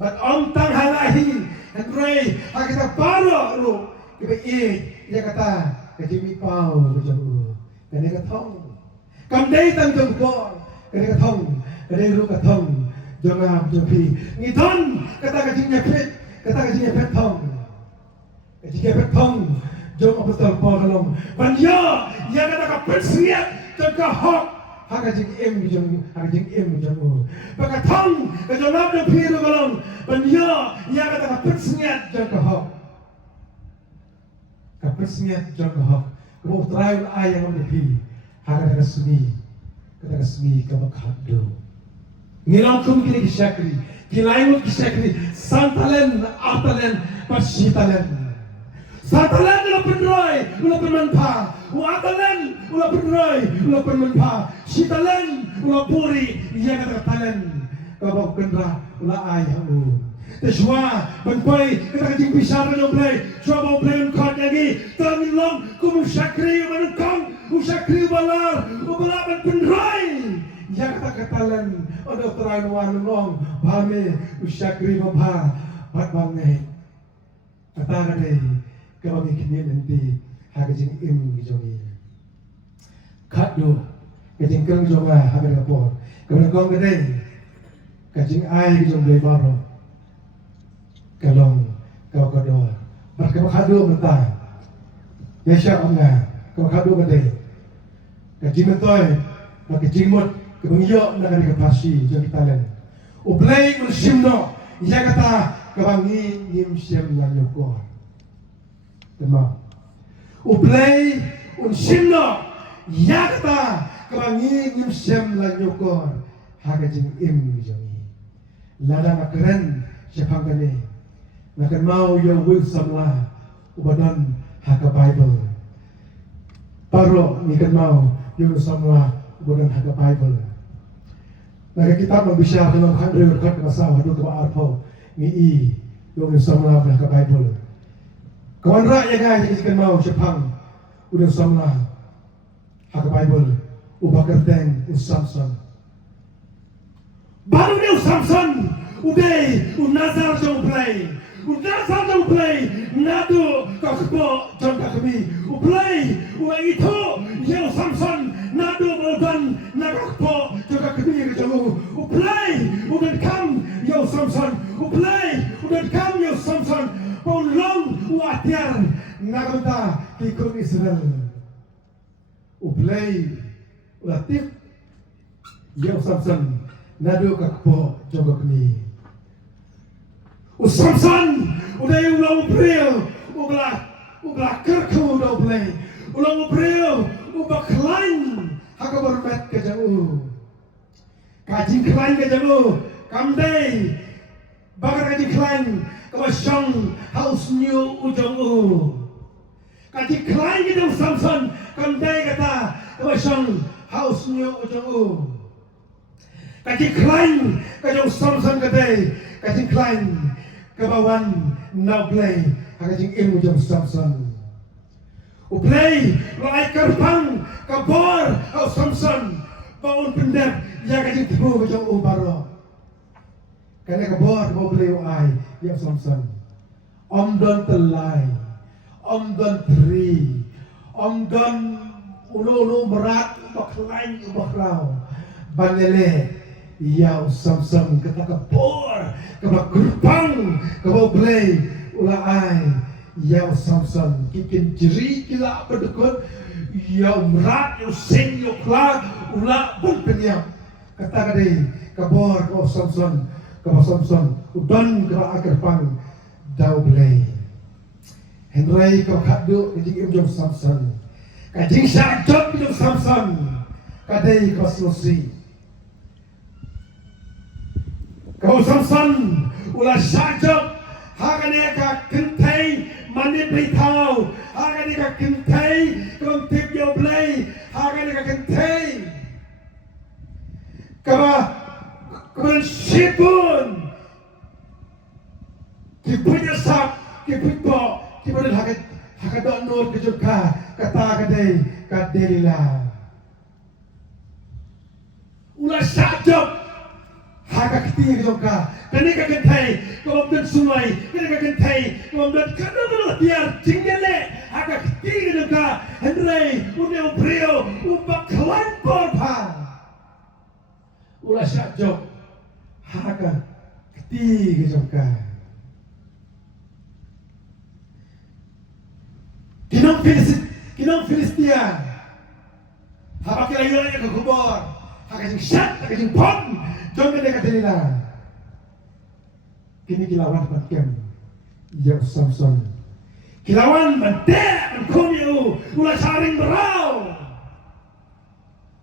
but om tang halahi Henry hanga kita paro lu ke ya kata ke jimi pau ke jong ke ne ka thong kam dei tang jong ko ke ne ka thong ke ne ru ka thong jong am jong pi ngi thon kata ke jing pet kata ke jing pet thong ke jing pet thong jong apostol Paul kalong ban yo ya kata ka persiap jong ka hok haka jing em jong baka thong ke jong am jong pi ru kalong ban yo ya kata ka persiap jong ka hok ka persiap jong ka hok ko trial ayang am pi haka ka sumi ka bakado ngilang kum kini kisakri kilaimut kisakri santalen atalen pasitalen santalen ulah penroy ulah penmanpa atalen ulah penroy ulah penmanpa sitalen ulah puri ia kata talen kabau kendra ulah ayahu Teswa banpai kita kajing pisar no play coba play kod lagi tamilong kumusakri manukang usakri balar ubalaban penroy ya kata-katalan ada terain wanong bame usakri mabha bat bangai kata kadai kami kini nanti hagajing im gijongi kado kajing kang jonga hagar kapor kami kong kadai kajing ai gijong dai baro kalong kau kado berkau kado mentah ya siapa enggak kau kado kadai kajing mentoy kajing mut kebangyo na kami kapasi jadi talen ublay ulsimno ya kata kabangi nimsem lanyoko tema ublay ulsimno ya kata kabangi nimsem lanyoko hagajing im jami lada makeren sepangkane makan mau yo wil samla ubadan haka bible paro nikan mau yo samla ubadan haka bible Naka kita magbisya dalam kandri berkat masalah dulu ke arpo ngi yung samla ka Bible. Kawan ra ya guys jika mau sepang udah samla ka Bible ubakerteng Samson. Baru dia Samson udah unazar jong play. Unazar jong play nado kakbo jong kakbi. Uplay uang itu yang Samson nado mogan nakakpo jong kakbi jong uplay udah kam yo Samson uplay udah kam yo Samson polong uatiar nagota kikun Israel uplay ulatip yo Samson nado kakpo jong kakbi Samson udah ulang April ublah kerku udah uplay ulang April ubah klaim haka bermet ke jauh kajing klaim ke jauh kamdei bakar kajing klaim ke masyong haus new ujung kaji klain kita Samson kandai kata kawasang house new ujung kaji klain kajong Samson kadai kaji klain kabawan now play kaji ilmu ujung Samson uplay lai karpang kabor au Samson baun pendek ya kaji tu ujung ubaro karena kabor mau play ai ya Samson Om don telai, Om don teri, Om don ulu berat, ubah lain, ubah rau. Banele, ya Samson kata kebor, kebak gerbang, kebak belai, ulah ai, ya Samson kikin jeri kila berdekut, ya merat, ya sing, ya kelak, ulah berpenyap. Kata kadai, kebor, kebak Samson, udon kebak gerbang. Dau belai Henry kau kaduk kajing imjong Samson kajing syajot imjong Samson kadai kau selesai kau Samson ulah syajot hagane ka kentai mani beritau hagane ka kentai kau tip yo belai hagane ka kentai kau sipun kipunya sak, kiputbo, kipunya hakat donor kejuka, kata kadai kadelila. Ulah sajab, hakat keti kejuka, kani kakentai, kemudian sungai, kani kakentai, kemudian kana tiar jinggele, hakat keti kejuka, Henry, udah brio, ubah kelampor pa. Ulah sajab, hakat keti kejuka. Kinong Filistia habak kila yun ay kagubor hakasing shot, hakasing pom jom ka nila kini kilawan patkem ya Samson kilawan mante kumyo ulah saring beraw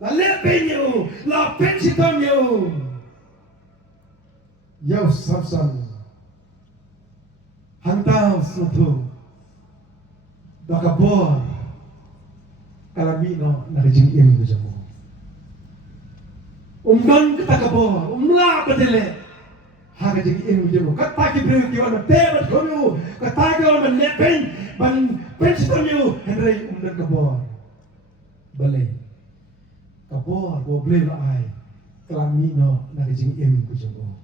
lalepin yo lapin sitom yo ya Samson hantang sutu bakabor kalamino nakajing im ko jamo umdan kita kabor umla badele hakajing im ko jamo kataki brew ki on tebat kono kataki on nepen ban pensitonyo henry umdan kabor bale kabor bo ble la ai kalamino nakajing im ko jamo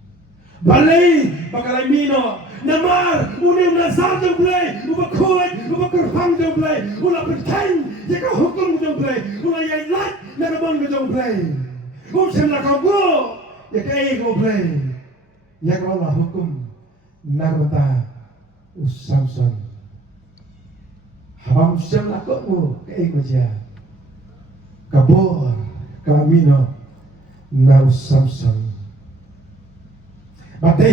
balai bakalai mino namar unim nasar jom play ubakoi ubakurfang jom play ula pertain jika hukum jom play ula yai lat narabon jom play semla kago ya kai go play ya kalau hukum narata Samson habam semla kago kai baja kabor kalamino na Samson Badai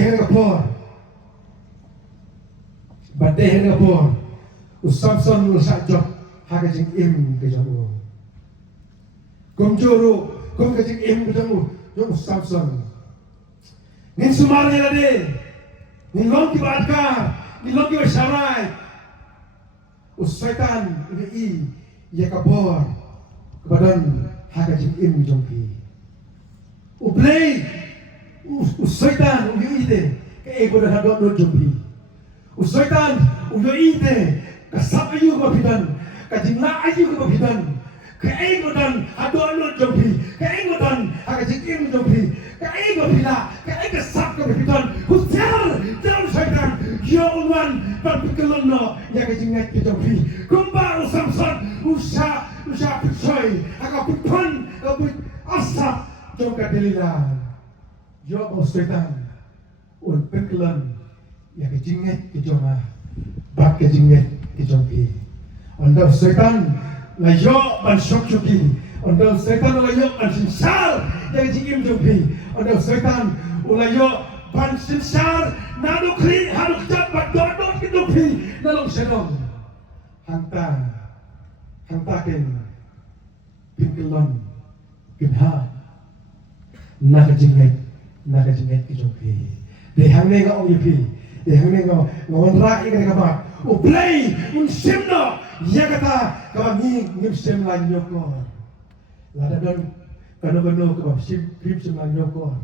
Hengapur, Samson usajok hakajing im kejamu. Kumjuru, kajing im kejamu, yung Samson. Nin sumari lade, nin long kibadka, nin long kibasaray. Usaitan ini yakabor kebadan hakajing im jongki. Uplay. Usaitan uyu ide ke ego dah dot jumpi. Usaitan uyu ide kasap ayu ko bidan, kajingla ayu ko bidan. Ke ego dan adot jumpi, ke ego dan hakajing jumpi, ke ego bila, ke ego sap ko bidan. Husel dan usaitan yo ulwan pan pikelno ya kajingat ke jumpi. Kumba Samson usha pisoy, akapun kaput asap jom kadelila. Yo setan un peklan ya kejinget kejoma bak kejinget kejompi onda setan la yo ban sok chuki onda setan la yo ban sinsar ya kejingim jompi onda setan la yo ban sinsar nanu kri harus dapat dodot kejompi nalong senong hanta ken peklan kenha na kejinget kejompi dehang nga om yipi dehang nga ngon rak ikan kabar uplay un simno ya kata kami ngipsim lan nyokor. Lada don kano kebab sim lan nyokor.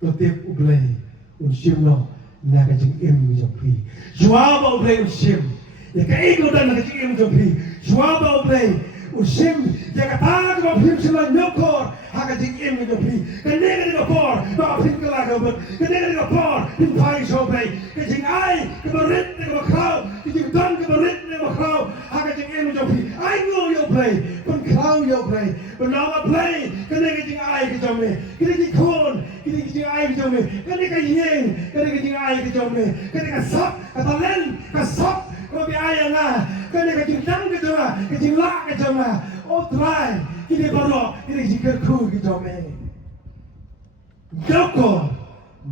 Totip ublay unsim no na kajing im jompi. Juaba ublay unsim. Ya kaiku dan na kajing im jompi. Juaba ublay unsim ya kata kebab sim lan nyokor. Hakajing im jompi. Kanega ni kapor ba pin kala gabut. Kanega ni kapor pin pai sobrey. Kajing ai kebarit ni kapau. Kajing don kebarit ni kapau. Hakajing im jompi. Ai ngo yo play. Pun kau yo play. Pun nama play. Kanega jing ai kejome. Kanega kon. Kanega jing ai kejome. Kanega yeng. Kanega jing ai kejome. Kanega sap katalen kasap. Kau bi ai nga. Kanega jing dang kejoma. Kajing la kejoma. Oh try. Kini baru ini jika kru kita me.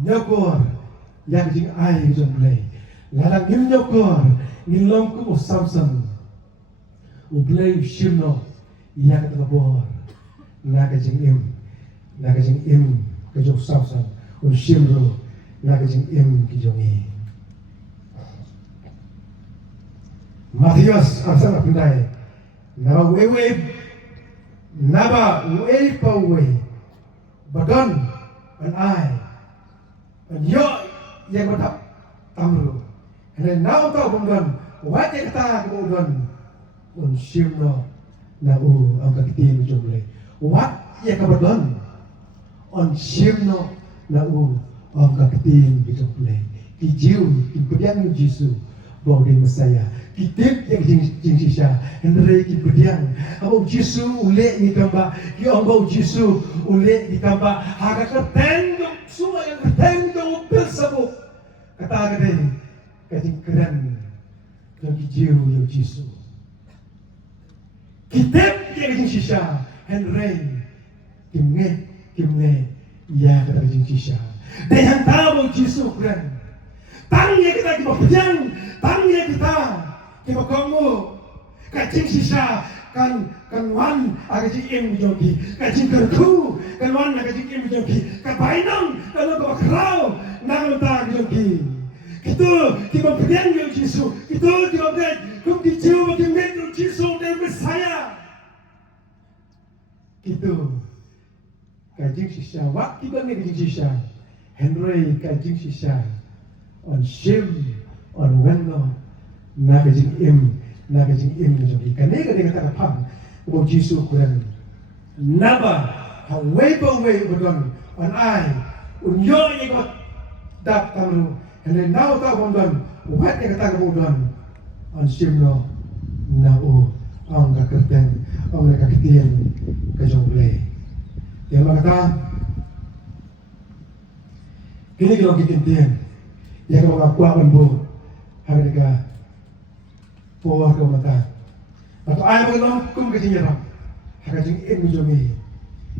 Nyokor yang jing ai jomlei. Lalang ngim nyokor ngilong ku samsam. Ublei shimno yang terlebor. Naga jing im kejok samsam. Shimro naga jing im kijongi. Matius asal pendai. Nama wewe. Naba way pa way, badan an I, an yo yang matap tamru. And now tau punggan, what yang kata kemudian un simno na ang kakitin jumle. What yang kemudian un simno na ang kakitin jumle. Kijiu kemudian Yesus bawa di Mesaya. Kitip yang jing sisa Henry kipudiang abau Jisu ule ni kamba ki ambau Jisu ule di kamba haga ketendo semua yang ketendo bersabuk kata gede kajing keren dan kijiu yang Jisu kitip yang jing sisa Henry kimne ya kata jing sisa dengan tahu Jisu keren tangnya kita kipudiang tangnya kita kita kamu kacing sisa kan wan agak im jogi kacing kerku kan wan agak im jogi kabainang kalau kau kerau nang tak jogi itu kita berian yang Yesus itu kita berian kau kicau bagi metro Yesus dan Messiah itu kacing sisa waktu kita ni kacing sisa Henry kacing sisa on shim on wenno naga jing im jogi kanega dengan tak pam bo Jisu kuran naba haway udon on I unyo ikot dap tamru and then now ta bondon what yang kata udon on simno na ang kakerten ang kakitian kajongle yang kata kini kalau kitintian ya kalau ngakuan bo harga poa kau mata. Atau ayam mengenal kum kejinyerap. Hakajing im jomi.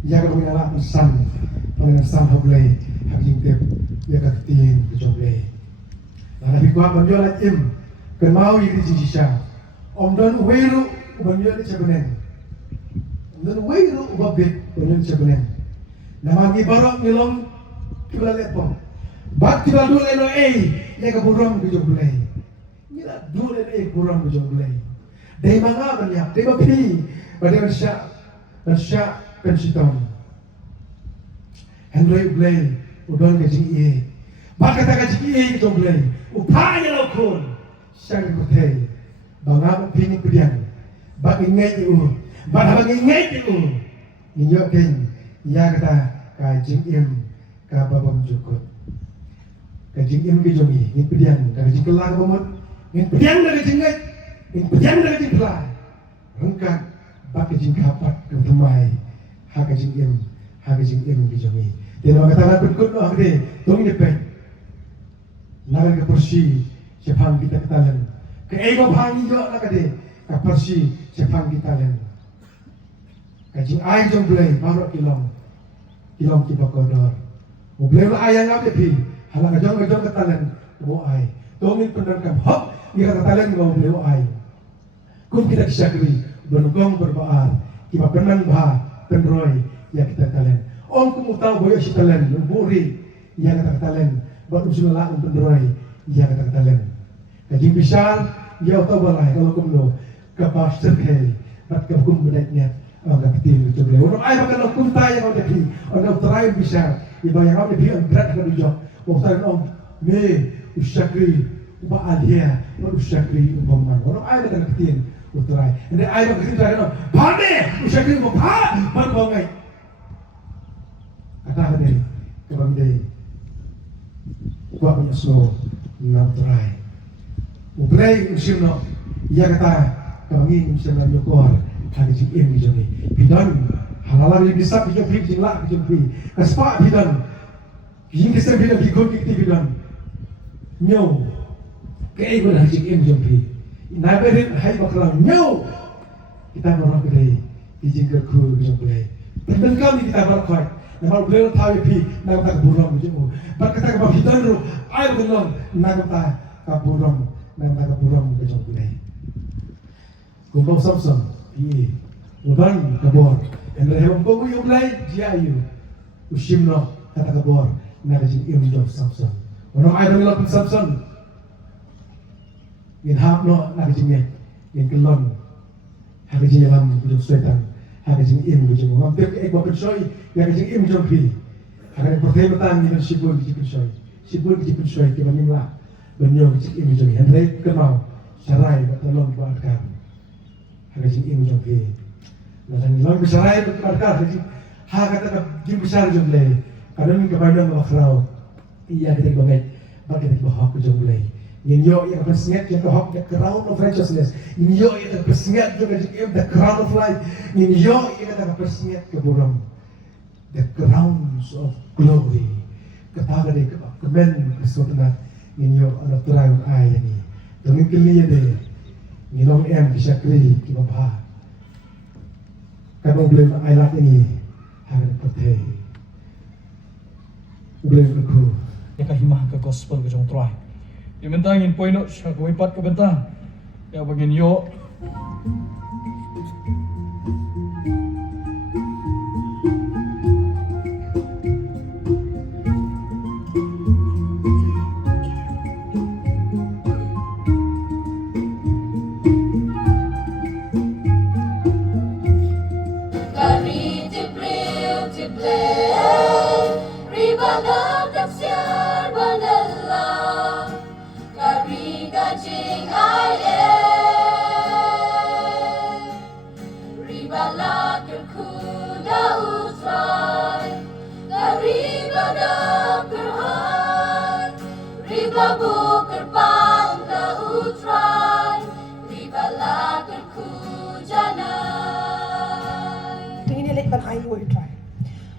Ya kalau mengenal pesan, mengenal san hablay. Hakajing tep ya kakitin kejoblay. Nah tapi kuat menjual im. Kemau iri jisya. Om dan uweru menjual cebenen. Om dan uweru ubabit menjual cebenen. Nama gibarok milong kibla lepo. Bak kibla dulu eno ya keburung kejoblay. Dulu ini kurang berjumlah. Dari mana banyak? Dari bapi, pada bersyak pensiun. Henry Blaine, udon kajing ie. Maka tak kajing ie itu Blaine. Upaya lakukan. Sang kutai. Bangam pini pedian. Bang ingat itu. Bang ingat itu. Inyokin. Ya kata kajing im kababam jukut. Kajing im kejomi. Ini pedian. Kajing kelar bomot. Yang pediang dari jenggot, yang pediang dari jengkelai, rengkat, bak jeng kapat ketemai, hakajing im dijami. Dia nak kata berikut noh deh, tong nyepet, nalar ke persi, sepang kita ketalan, ke ego pangi jo nak deh, ke persi sepang kita len. Kajing ayam jomblay, baru kilong kita kodor. Moblay lah ayam nak depi, halang kajong ketalan, mau ay, tongin penderkam hop. Ia katalan kau beliau ay. Kum kita syakri bergong berbaar. Kita penan bah penroy ya kita katalan. Om kum tahu boyo si katalan lemburi ya kata katalan. Baru sudah penroy ya kata katalan. Kajing besar ya tahu balai kalau kum lo kabah serhei bat kabum bedaknya agak kecil coba orang ai makan kum tay yang ada di orang terai bisa ibayang apa dia berat kan ujung waktu orang me usyakri uba alia usyakri ubaman orang ai makan kecil uterai ande ai makan kecil kan bane usyakri ubah ban bangai kata dia kabang dei uba punya slow na uterai ublay usimno ia kata kami usimno nyokor kami cikim di sini. Bidan halalan yang bisa bijak bijak lah bijak bijak. Kaspa bidan, bijak kesem bidan bikon kiti bidan. Nyo, kaya ibu dah cikim bijak bijak. Naberin hai bakalan nyo. Kita orang kedai bijak kerku bijak bijak. Bidan kami kita berkai. Nama beliau tahu pi, nama tak burung bijak. Berkata kepada bidan ru, air belum nama tak kaburung, nama tak burung bijak bijak. Kumpul Samsung. Iya, uban kabor. Yang lehom kau yang lain jiayu. Usimno kata kabor. Nagajin imjok Samson. Orang ayam melapun Samson. Yang hapno nagajinnya. Yang kelon. Hagajin dalam ujung setan. Hagajin imjok. Hampir ke ekor pensoi. Hagajin imjok pi. Hagajin pertematan dengan sibul kecil pensoi. Sibul kecil pensoi kita nimla. Benyong kecil imjok. Hendrik kenal. Sarai bertolong buatkan. Hagajin imu jompi, nanti long besar berkar hagajin kata jim besar jomplay, kadang kepada makrau, iya kita banget, bagi kita bahak jomplay, ninyo yang bersengat yang bahak the crown of righteousness, ninyo yang bersengat juga jim the crown of life, ninyo yang bersengat keburam, the crowns of glory, kata dia kemen kesuatan ninyo anak terakhir ayat ini, demi kalian deh. Nilong em bisa kri di bawah. Kalau belum ayat ini harus percaya. Belum berku. Ya kahimah ke gospel ke jong try. Di mentangin poino syak wipat ke bentang. Ya bagin yo.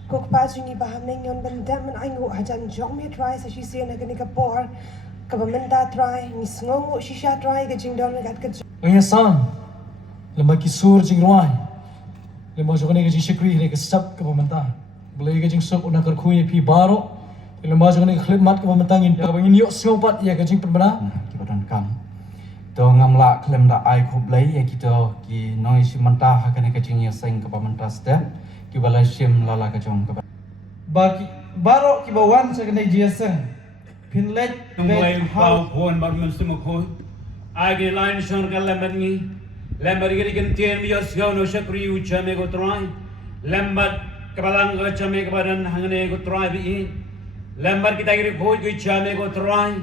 Kok pas ini baham nengon benda men aingu hajan jong me try sa sisi na gani kapor kabamenta try ni sngongo shisha try ga jingdon gat ka Ang sam, lemah kisur jing ruai, lemah jogane ga jing shikri ne ga sab ka pamanta, boleh ga jing sab una karkhuye pi baro, lemah jogane ga khlemat ka pamantangin, ya bangin yo sngopat ya ga jing perbana. Kibaran kam, to ngamla klem da ai kublai ya kita ki noi simanta hakane ka jing yaseng ka pamanta step. Kibala sim lala kacong ke bagi baro kibawan sa kanay jiaseng pinlet tumlay pau phone bar men simo ko age line shon kan lembar ni lembar giri kan tien mi yos gao no shakri u chame go try lembar kabalang go chame ke badan hangane go try bi lembar kita giri khoj go chame go try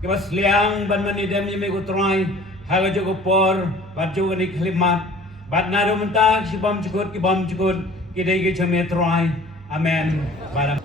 ke bas liang ban mani dem me go try haga jogo por bat jogo ni khlimat bat naro mentak si bam cukur ki bam cukur kita ingin cuma try, amen. Barang.